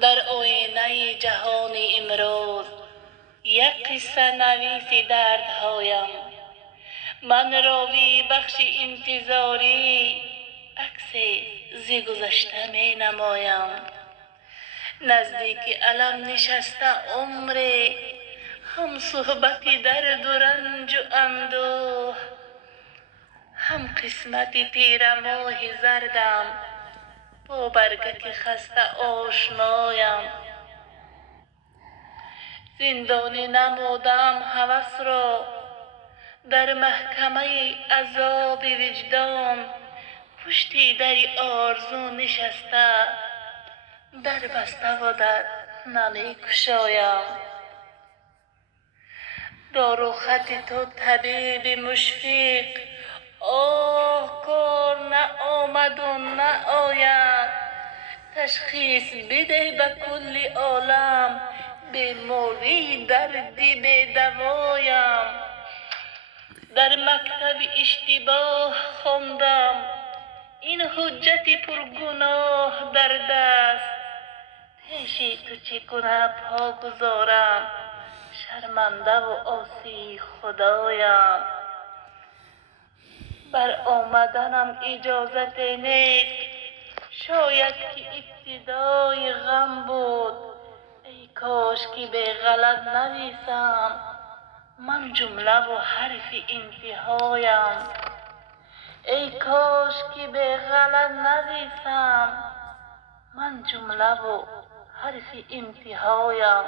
در آینه جهان امروز یک قصه نویس دردهایم. من راوی بخش انتظاری عکس زی گذشته می نمایم. نزدیک علم نشسته عمر، هم صحبت درد و رنج و اندوه، هم قسمت تیر ماه زردم با برگک خسته آشنایم. زندانی نمودم هوس را در محکمه عذاب وجدان، پشت در آرزو نشسته در بسته و در نمی کشایم. دارو خط تو طبیب مشفق، آه کار نه آمد و نه آید. تشخیص بده به کل عالم، بیماری دردی به دوایم. در مکتب اشتباه خواندم، این حجت پرگناه در دست. پیش تو چگونه پا گذارم، شرمنده و عاصی خدایم. بر آمدنم اجازت نیست، شاید که ابتدای غم بود. ای کاش که به غلط نویسم، من جمله و حرف انتهایم. ای کاش که به غلط نویسم، من جمله و حرف انتهایم.